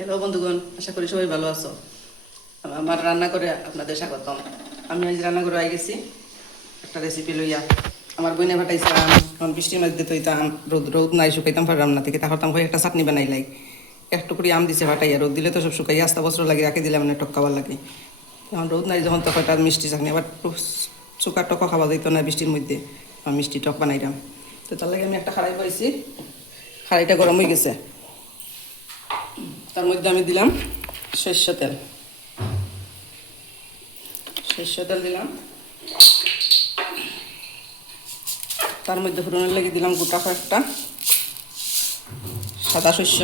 Hello বন্ধুগণ, আশা করি সবাই ভালো আছো। আমার রান্না করে আপনাদের স্বাগতম। আমি আজ রান্না করে আই গেছি একটা রেসিপি লইয়া। আমার বইনে ভাটাইছিলাম, এখন বৃষ্টির মধ্যে তৈতাম, রোদ রোদ নাই, শুকাইতাম পারলাম না থেকে তাহতাম হয়ে একটা চাটনি বানাই লাই। একটু করে আম দিছে ভাটাইয়া, রোদ দিলে তো সব শুকাই আস্তা বছর লাগে, রাখি দিলে মানে টক খাবার লাগে। এখন রোদ নাই যখন তখন একটা মিষ্টি চাটনি, আবার শুকা টক খাওয়া যেত না বৃষ্টির মধ্যে, মিষ্টি টক বানাইলাম। তো তার লাগে আমি একটা খাড়াই পাইছি, খাড়াইটা গরম হয়ে গেছে। তার মধ্যে আমি দিলাম সরষের তেল, সরষের তেল দিলাম। তার মধ্যে ফোড়নের লেগে দিলাম গোটা কয়েকটা সাদা শস্য,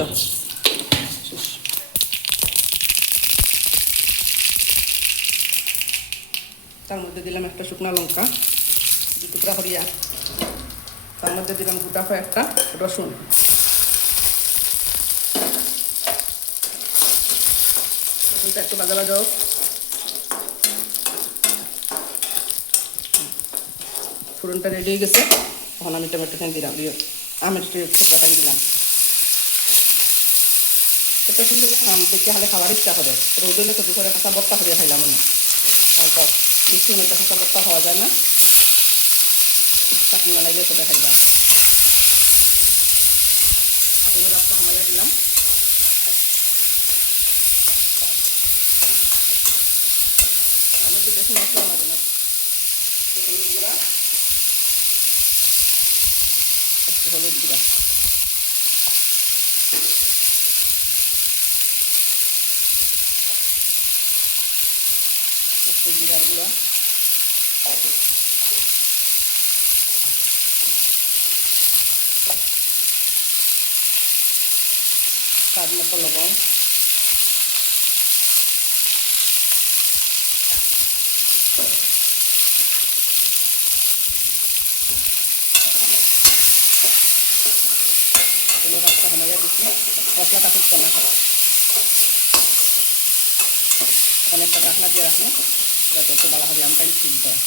তার মধ্যে দিলাম একটা শুকনো লঙ্কা দু টুকরা করিয়া, তার মধ্যে দিলাম গোটা কয়েকটা রসুন, রসুনটা একটু ভাজা ভাজা হোক। ফোড়নটা রেডি হয়ে গেছে, এখন আমি টমেটোখানে দিলাম, আমের টুকরাটা দিলাম। এটা কিন্তু আম দেখে হলে খাওয়ার ইচ্ছা করে, রোদ হলে তো দুপুরে কাঁচা বর্তা করিয়া খাইলাম না, আর তো বৃষ্টির মধ্যে কাঁচা বর্তা খাওয়া যায় না, চাটনি বানাইলে সবাই খাইলাম। আগুনের রাস্তা কমাইয়া দিলাম। তার মধ্যে বেশি মশলা লাগে না, হলুদ গুঁড়া, একটু হলুদ গুঁড়া, একটু জিরার গুঁড়া, স্বাদ মতো লবণ, আগুনের রাস্তা কমাইয়া দিচ্ছি, মশলাটা ফুটবে না। এখন একটা ঢাকনা দিয়ে রাখবো যাতে একটু ভালো হবে আমটা সিদ্ধ হয়।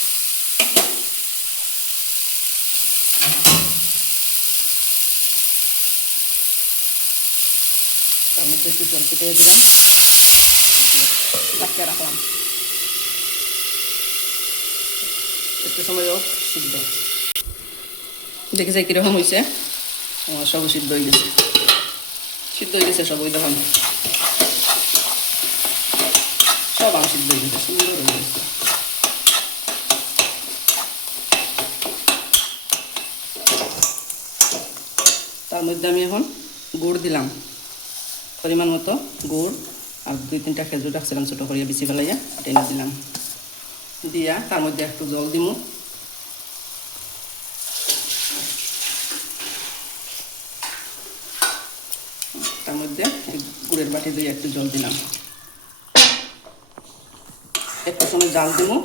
তার মধ্যে একটু জল ফুটিয়ে দিলাম, ঢাকিয়ে রাখলাম একটু সময় হোক সিদ্ধ। দেখে যাই কীরকম হয়েছে, সব সিদ্ধ হয়ে গেছে, সিদ্ধ হয়ে গেছে সব, ওই দেখুন সব আম সিদ্ধ হয়ে গেছে, সুন্দর হয়ে গেছে। তার মধ্যে আমি এখন গুড় দিলাম, পরিমাণ মতো গুড়, আর 2-3টা খেজুর রাখছিলাম ছোটো করিয়া বিচি ফেলাইয়া টেনে দিলাম, দিয়া তার মধ্যে একটু জল দিমু। তার মধ্যে গুড়ের বাটি দিয়ে একটু জল দিলাম, একটু সময় জাল দিমু।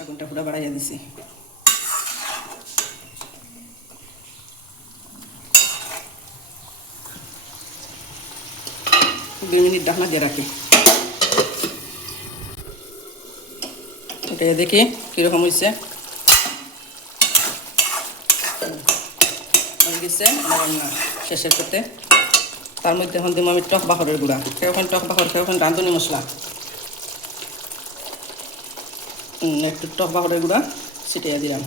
আগুনটা পুরো বাড়াইয়া দিছি। 2 মিনিট ঢাকনা দিয়ে রাখি, এটা দেখি কীরকম হয়েছে। গেছে আমার রান্না শেষের করতে। তার মধ্যে এখন দিব আমি টক বাখরের গুঁড়া, কেউখান টক বাখর, কেউখান রাঁধুনি মশলা, একটু টক বাখরের গুঁড়া ছিটিয়ে দিলাম,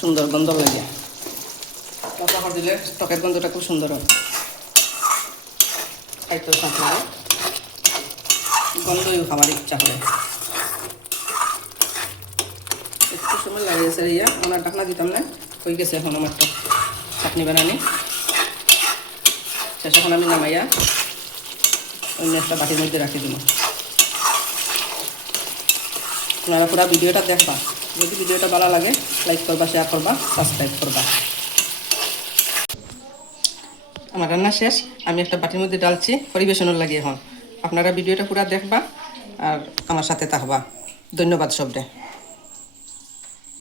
সুন্দর গন্ধ লাগে। টক বাখর দিলে টকের গন্ধটা খুব সুন্দর হয়, খাইতেও স্বাদ লাগে, গন্ধই খাবার ইচ্ছা করে। একটু সময় লাগিয়েছে ইয়া, আমার ঢাকনা দিতাম না, হয়ে গেছে এখন আমার টক চাটনি বানানি শেষ। এখন আমি নামাইয়া অন্য একটা বাটির মধ্যে রাখি দিব। আপনারা পুরো ভিডিওটা দেখবা, যদি ভিডিওটা ভালো লাগে লাইক করবা, শেয়ার করবা, সাবস্ক্রাইব করবা। আমার রান্না শেষ, আমি একটা বাটির মধ্যে ডালছি পরিবেশনের লাগে। এখন আপনারা ভিডিওটা পুরো দেখবা আর আমার সাথে থাকবা। ধন্যবাদ সবরে।